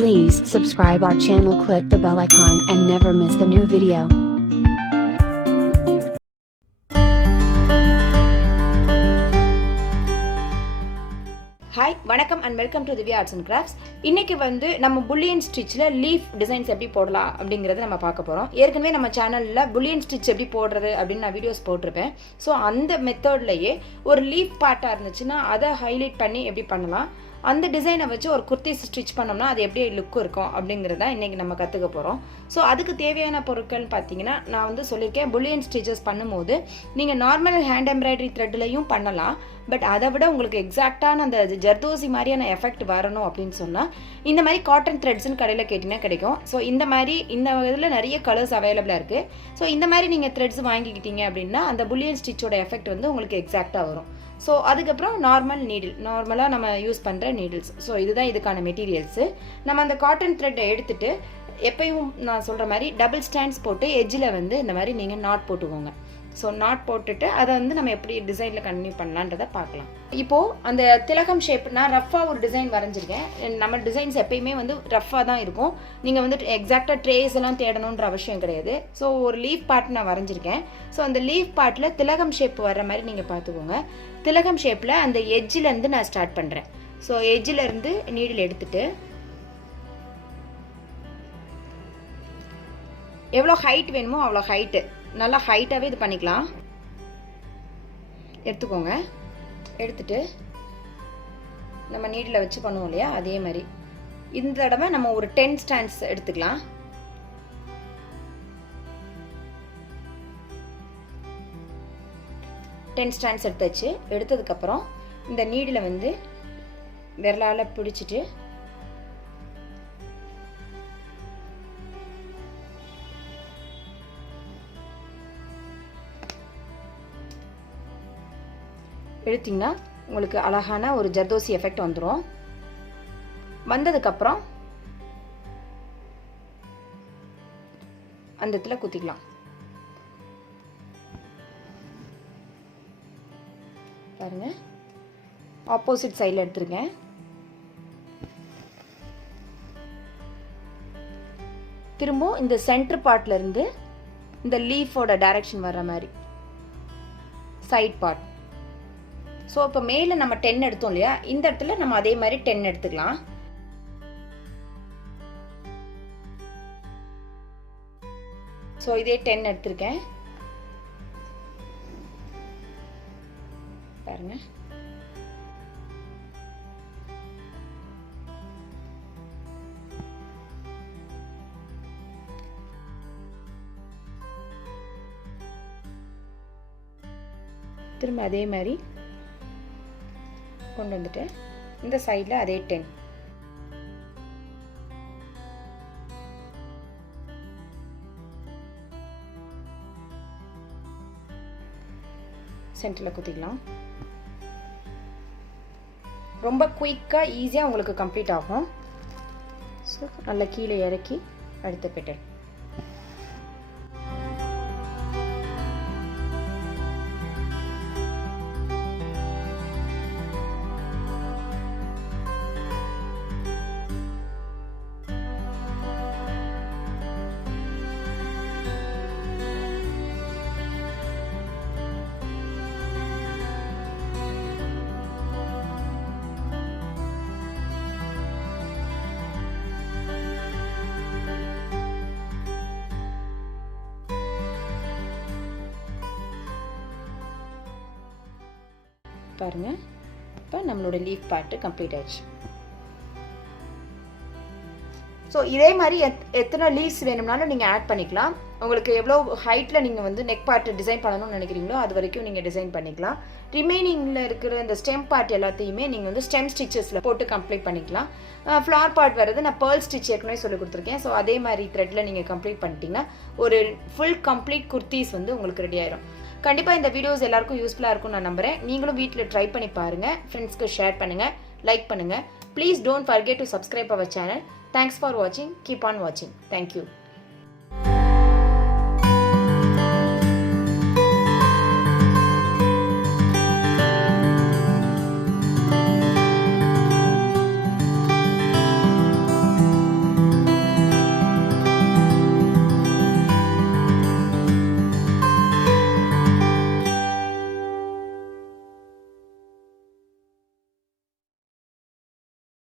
Please subscribe our channel, click the bell icon and never miss the new video. Hi, வணக்கம் and welcome to Dhivya Arts and Crafts. இன்னைக்கு வந்து நம்ம bullion stitchல leaf designs எப்படி போடலாம் அப்படிங்கறத நம்ம பார்க்க போறோம். ஏற்கனவே நம்ம சேனல்ல bullion stitch எப்படி போடுறது அப்படின நான் வீடியோஸ் போட்டுருப்பேன். சோ அந்த மெத்தட்லயே ஒரு leaf பார்ட்டா இருந்துச்சுனா அதை ஹைலைட் பண்ணி எப்படி பண்ணலாம், அந்த டிசைனை வச்சு ஒரு குர்த்தி ஸ்டிச் பண்ணோம்னா அது எப்படி லுக் இருக்கும் அப்படிங்கறத இன்னைக்கு நம்ம கத்துக்க போறோம். சோ அதுக்கு தேவையான பொருட்கள் பாத்தீங்கன்னா நான் வந்து சொல்லிருக்கேன், bullion stitches பண்ணும்போது நீங்க நார்மல் ஹேண்ட் எம்ப்ராய்டரி த்ரெட்லயும் பண்ணலாம். பட் அதை விட உங்களுக்கு எக்ஸாக்டான அந்த ஜர்தோசி மாதிரியான எஃபெக்ட் வரணும் அப்படின்னு சொன்னால் இந்த மாதிரி காட்டன் த்ரெட்ஸ்ன்னு கடையில் கேட்டிங்கன்னா கிடைக்கும். ஸோ இந்த மாதிரி இந்த இதில் நிறைய கலர்ஸ் அவைலபிளாக இருக்குது. ஸோ இந்த மாதிரி நீங்கள் த்ரெட்ஸ் வாங்கிக்கிட்டீங்க அப்படின்னா அந்த புல்லியன் ஸ்டிச்சோட எஃபெக்ட் வந்து உங்களுக்கு எக்ஸாக்டாக வரும். ஸோ அதுக்கப்புறம் நார்மல் நீடில், நார்மலாக நம்ம யூஸ் பண்ணுற நீடில்ஸ். ஸோ இதுதான் இதுக்கான மெட்டீரியல்ஸு. நம்ம அந்த காட்டன் த்ரெட்டை எடுத்துகிட்டு எப்பயும் நான் சொல்கிற மாதிரி டபுள் ஸ்டாண்ட்ஸ் போட்டு எஜ்ஜில் வந்து இந்த மாதிரி நீங்கள் நாட் போட்டுக்கோங்க. ஸோ நாட் போட்டுட்டு அதை வந்து நம்ம எப்படி டிசைனில் கண்டினியூ பண்ணலான்றதை பார்க்கலாம். இப்போது அந்த திலகம் ஷேப் நான் ரஃப்பாக ஒரு டிசைன் வரைஞ்சிருக்கேன். நம்ம டிசைன்ஸ் எப்பயுமே வந்து ரஃப்பாக தான் இருக்கும். நீங்கள் வந்து எக்ஸாக்டாக ட்ரேஸ் எல்லாம் தேடணுன்ற அவசியம் கிடையாது. ஸோ ஒரு லீஃப் பார்ட் நான் வரைஞ்சிருக்கேன். ஸோ அந்த லீஃப் பார்ட்டில் திலகம் ஷேப் வர்ற மாதிரி நீங்கள் பார்த்துக்கோங்க. திலகம் ஷேப்பில் அந்த எட்ஜிலேருந்து நான் ஸ்டார்ட் பண்ணுறேன். ஸோ எட்ஜிலேருந்து நீடில் எடுத்துட்டு எவ்வளோ ஹைட் வேணுமோ அவ்வளோ ஹைட்டு, நல்லா ஹைட்டாகவே இது பண்ணிக்கலாம். எடுத்துக்கோங்க. எடுத்துட்டு நம்ம நீடில் வச்சு பண்ணுவோம் இல்லையா, அதே மாதிரி இந்த தடவை நம்ம ஒரு 10 ஸ்டாண்ட்ஸ் எடுத்துக்கலாம். எடுத்தாச்சு. எடுத்ததுக்கப்புறம் இந்த நீடில் வந்து விரலால் பிடிச்சிட்டு எடுத்திங்கன்னா உங்களுக்கு அழகான ஒரு ஜர்தோசி எஃபெக்ட் வந்துடும். வந்ததுக்கப்புறம் அந்த இடத்துல குத்திக்கலாம். பாருங்க, ஆப்போசிட் சைடில் எடுத்துருக்கேன். திரும்ப இந்த சென்டர் பார்ட்ல இருந்து இந்த லீஃபோட டைரக்ஷன் வர்ற மாதிரி சைட் பார்ட். ஸோ இப்போ மேலே நம்ம 10 எடுத்தோம் இல்லையா, இந்த இடத்துல நம்ம அதே மாதிரி 10 எடுத்துக்கலாம். ஸோ இதே 10 எடுத்திருக்கேன். பாருங்க, திரும்ப அதே மாதிரி கொண்டு வந்துட்டு இந்த சைடில் அதே 10. சென்டரில் குத்திக்கலாம். ரொம்ப குயிக்காக ஈஸியாக உங்களுக்கு கம்ப்ளீட் ஆகும். ஸோ நல்லா கீழே இறக்கி அடுத்த பெட்டல். பாருங்க, இப்போ நம்மளோட லீஃப் பார்ட் கம்ப்ளீட் ஆயிடுச்சு. ஸோ இதே மாதிரி எத்தனை லீவ்ஸ் வேணும்னாலும் நீங்கள் ஆட் பண்ணிக்கலாம். உங்களுக்கு எவ்வளோ ஹைட்டில் நீங்கள் வந்து நெக் பார்ட் டிசைன் பண்ணணும்னு நினைக்கிறீங்களோ அது வரைக்கும் நீங்கள் டிசைன் பண்ணிக்கலாம். ரிமைனிங்கில் இருக்கிற இந்த ஸ்டெம் பார்ட் எல்லாத்தையுமே நீங்கள் வந்து ஸ்டெம் ஸ்டிச்சஸில் போட்டு கம்ப்ளீட் பண்ணிக்கலாம். ஃப்ளார் பார்ட் வர்றது நான் பேர்ல் ஸ்டிச் ஏற்கனவே சொல்லி கொடுத்துருக்கேன். ஸோ அதே மாதிரி த்ரெட்டில் நீங்கள் கம்ப்ளீட் பண்ணிட்டீங்கன்னா ஒரு ஃபுல் கம்ப்ளீட் குர்த்திஸ் வந்து உங்களுக்கு ரெடி ஆயிடும். கண்டிப்பாக இந்த வீடியோஸ் எல்லாருக்கும் யூஸ்ஃபுல்லாக இருக்கும்னு நான் நம்புகிறேன். நீங்களும் வீட்டில் ட்ரை பண்ணி பாருங்கள், ஃப்ரெண்ட்ஸ்க்கு ஷேர் பண்ணுங்கள், லைக் பண்ணுங்கள். Please don't forget to subscribe our channel. Thanks for watching. Keep on watching. Thank you.